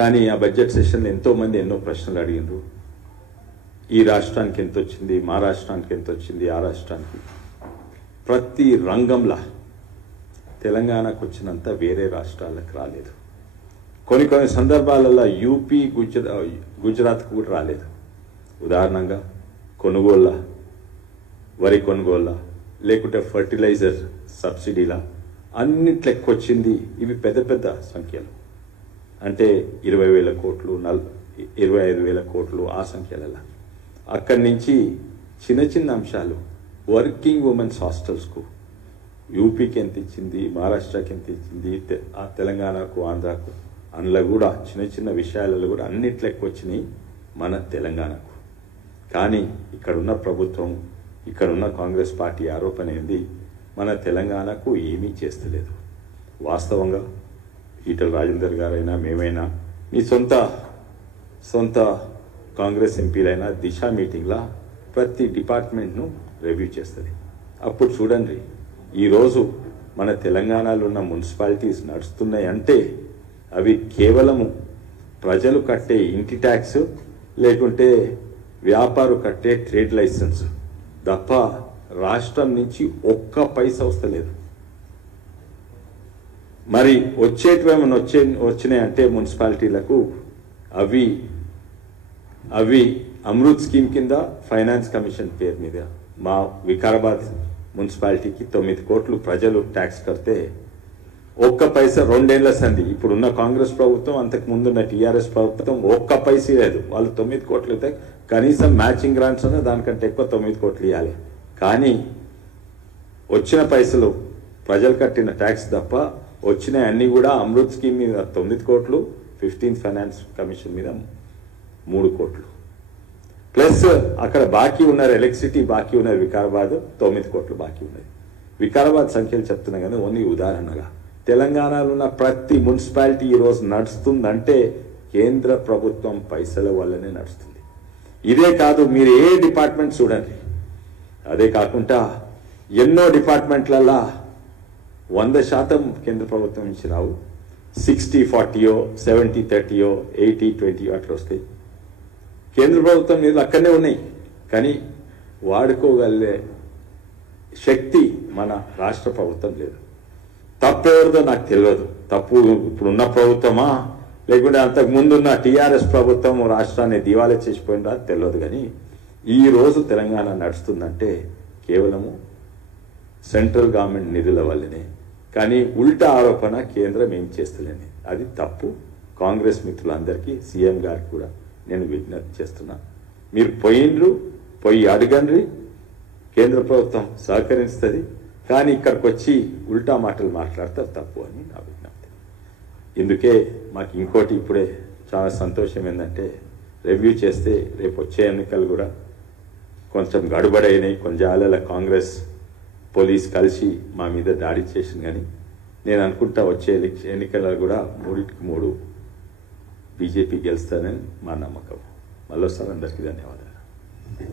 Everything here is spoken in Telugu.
కానీ ఆ బడ్జెట్ సెషన్లో ఎంతో మంది ఎన్నో ప్రశ్నలు అడిగినారు. ఈ రాష్ట్రానికి ఎంత వచ్చింది, మా రాష్ట్రానికి ఎంత వచ్చింది, ఆ రాష్ట్రానికి. ప్రతి రంగంలో తెలంగాణకు వచ్చినంత వేరే రాష్ట్రాలకు రాలేదు. కొన్ని సందర్భాలలో యూపీ, గుజరాత్కు కూడా రాలేదు. ఉదాహరణంగా కొనుగోళ్ళ, వరి కొనుగోళ్ళ, లేకుంటే ఫర్టిలైజర్ సబ్సిడీలా అన్నిట్లో ఎక్కువ వచ్చింది. ఇవి పెద్ద పెద్ద సంఖ్యలు, అంటే 20,000 కోట్లు, 25,000 కోట్లు, ఆ సంఖ్యలలో. అక్కడి నుంచి చిన్న చిన్న అంశాలు, వర్కింగ్ ఉమెన్స్ హాస్టల్స్కు యూపీకి ఎంత ఇచ్చింది, మహారాష్ట్రకి ఎంత ఇచ్చింది, తెలంగాణకు, ఆంధ్రాకు, అందులో కూడా చిన్న చిన్న విషయాలలో కూడా అన్నిట్లో ఎక్కువ వచ్చినాయి మన తెలంగాణకు. కానీ ఇక్కడున్న ప్రభుత్వం, ఇక్కడున్న కాంగ్రెస్ పార్టీ ఆరోపణ ఏంది, మన తెలంగాణకు ఏమీ చేస్తలేదు. వాస్తవంగా ఈటల రాజేందర్ గారైనా, మేమైనా, మీ సొంత కాంగ్రెస్ ఎంపీలైనా దిశ మీటింగ్లా ప్రతి డిపార్ట్మెంట్ను రివ్యూ చేస్తుంది. అప్పుడు చూడండి, ఈరోజు మన తెలంగాణలో ఉన్న మున్సిపాలిటీస్ నడుస్తున్నాయి అంటే అవి కేవలము ప్రజలు కట్టే ఇంటి ట్యాక్స్, లేకుంటే వ్యాపారు కట్టే ట్రేడ్ లైసెన్స్ తప్ప రాష్ట్రం నుంచి ఒక్క పైసా వస్తలేదు. మరి వచ్చేటివేమన్నా వచ్చినాయంటే మున్సిపాలిటీలకు అవి అమృత్ స్కీమ్ కింద ఫైనాన్స్ కమిషన్ పేరు మీద మా వికారాబాద్ మున్సిపాలిటీకి 9 కోట్లు ప్రజలు ట్యాక్స్ కడితే ఒక్క పైసా 2 ఏళ్ల సంది. ఇప్పుడున్న కాంగ్రెస్ ప్రభుత్వం, అంతకు ముందున్న టీఆర్ఎస్ ప్రభుత్వం ఒక్క పైసా లేదు. వాళ్ళు 9 కోట్లు అయితే కనీసం మ్యాచింగ్ గ్రాంట్స్ అనే దానికంటే ఎక్కువ 9 కోట్లు ఇవ్వాలి. కానీ వచ్చిన పైసలు ప్రజలు కట్టిన ట్యాక్స్ తప్ప వచ్చిన అన్నీ కూడా అమృత్ స్కీమ్ మీద 9 కోట్లు, 15th ఫైనాన్స్ కమిషన్ మీద 3 కోట్లు, ప్లస్ అక్కడ బాకీ ఉన్నారు, ఎలక్ట్రిసిటీ బాకీ ఉన్నారు వికారాబాద్ 9 కోట్లు బాకీ ఉన్నది. వికారాబాద్ సంఖ్యలు చెప్తున్నా కానీ ఓన్లీ ఉదాహరణగా. తెలంగాణలో ఉన్న ప్రతి మున్సిపాలిటీ ఈరోజు నడుస్తుందంటే కేంద్ర ప్రభుత్వం పైసల వల్లనే నడుస్తుంది. ఇదే కాదు, మీరు ఏ డిపార్ట్మెంట్ చూడండి. అదే కాకుండా ఎన్నో డిపార్ట్మెంట్లలో 100% కేంద్ర ప్రభుత్వం నుంచి రావు. 60-40, 70-30, 80-20 అట్లా వస్తాయి. కేంద్ర ప్రభుత్వం నిధులు అక్కడనే ఉన్నాయి, కానీ వాడుకోగలిగే శక్తి మన రాష్ట్ర ప్రభుత్వం లేదు. తప్పు ఎవరిదో నాకు తెలియదు. తప్పు ఇప్పుడున్న ప్రభుత్వమా, లేకుంటే అంతకు ముందున్న టీఆర్ఎస్ ప్రభుత్వం రాష్ట్రాన్ని దివాలా చేసిపోయిందా తెలియదు. కానీ ఈరోజు తెలంగాణ నడుస్తుందంటే కేవలము సెంట్రల్ గవర్నమెంట్ నిధుల వల్లనే. కానీ ఉల్టా ఆరోపణ కేంద్రం ఏం చేస్తలేని, అది తప్పు. కాంగ్రెస్ మిత్రులందరికీ, సీఎం గారికి కూడా నేను విజ్ఞప్తి చేస్తున్నా, మీరు పోయి అడగండి, కేంద్ర ప్రభుత్వం సహకరిస్తుంది. కానీ ఇక్కడికి వచ్చి ఉల్టా మాటలు మాట్లాడతారు, తప్పు అని నా విజ్ఞప్తి. ఇందుకే మాకు ఇంకోటి ఇప్పుడే చాలా సంతోషం ఏంటంటే, రివ్యూ చేస్తే రేపు వచ్చే ఎన్నికలు కూడా కొంచెం గడుబడైనాయి. కొంచెం కాంగ్రెస్ పోలీస్ కలిసి మా మీద దాడి చేసింది. కానీ నేను అనుకుంటా వచ్చే ఎన్నికలలో కూడా 3-3 బీజేపీ గెలుస్తానని మా నమ్మకం. మళ్ళొసారి అందరికీ ధన్యవాదాలు.